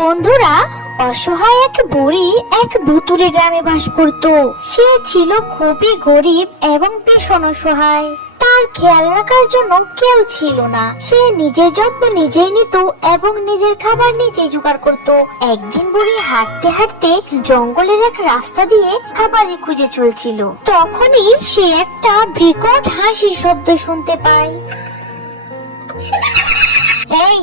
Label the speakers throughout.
Speaker 1: বন্ধুরা, অসহায় এক বুড়ি এক ভুতুরে গ্রামে বাস করত। সে ছিল খুবই গরিব এবং ভীষণ অসহায়। তার খেয়াল রাখার জন্য কেউ ছিল না। সে নিজের যত্ন নিজেই নিত এবং নিজের খাবার নিজেই জোগাড় করত। একদিন বুড়ি হাঁটতে হাঁটতে জঙ্গলের এক রাস্তা দিয়ে খাবারের খুঁজে চলছিল। তখনই সে একটা বিকট হাসির শব্দ শুনতে পায়। এই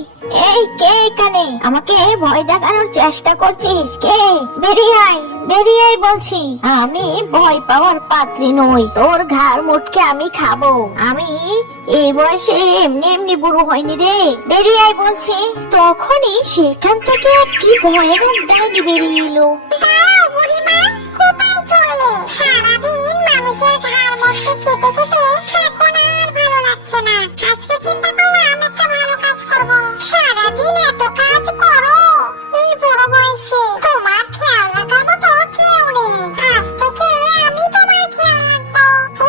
Speaker 1: এই কে এখানে? আমাকে ভয় দেখানোর চেষ্টা করছিস কে? বেরিয়ে আয় বেরিয়ে আয় বলছি। আমি ভয় পাওয়ার পাত্রী নই। তোর ঘাড় মুটকে আমি খাব। আমি এই বয়সে এমনি এমনি বুড়ো হয়নি রে। বেরিয়ে আয় বলছি। তখনই সেখান থেকে একটি ভয়ানক ডাইনি বেরিয়ে এলো।
Speaker 2: মানুষের ঘাড় মধ্যে খেতে খেতে এখন আর ভালো লাগছে না। আজকে চিন্তা করলাম সারাদিন এত কাজ করো। এই বুড়ো বয়সে তোমার খেয়াল রাখার মতো কেউ নেই। আজ থেকে আমি তোমার খেয়াল রাখব।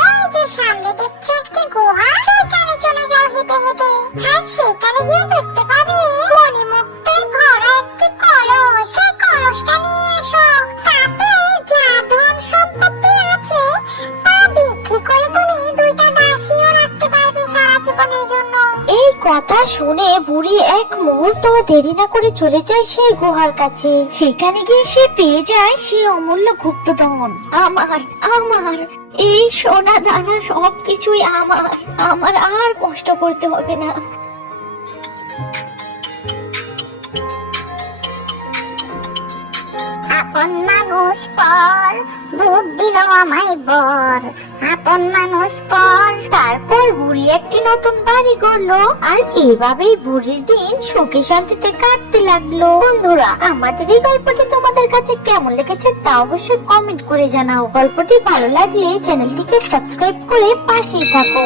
Speaker 2: ওই যে সামনে দেখছ একটি গুহা, সেইখানে চলে যাও হেঁটে হেঁটে। আর সেখানে গিয়ে দেখতে পাবে মণিমুক্তায় ভরা একটি কলস। সেই কলসটা নিয়ে এসো। তাতে যা ধন সম্পত্তি আছে। তা বিক্রি করে তুমি দুইটা দাসীও রাখতে পারবে সারা জীবনের জন্য।
Speaker 1: কথা শুনে বুড়ি এক মুহূর্ত দেরি না করে চলে যায় সেই গুহার কাছে। সেখানে গিয়ে সে পেয়ে যায় সেই অমূল্য গুপ্তধন। আমার আমার, এই সোনা দানা সবকিছুই আমার। আমার আর কষ্ট করতে হবে না।
Speaker 2: আপন মানুষ পর ভূত দিল আমায় বর। আপন মানুষ পর,
Speaker 1: তারপর বুড়ি একটি নতুন বাড়ি করল আর এভাবেই বুড়ির দিন সুখে শান্তিতে কাটতে লাগল। বন্ধুরা, আমাদের এই গল্পটি তোমাদের কাছে কেমন লেগেছে তা অবশ্যই কমেন্ট করে জানাও। গল্পটি ভালো লাগলে চ্যানেলটিকে সাবস্ক্রাইব করে পাশেই থাকো।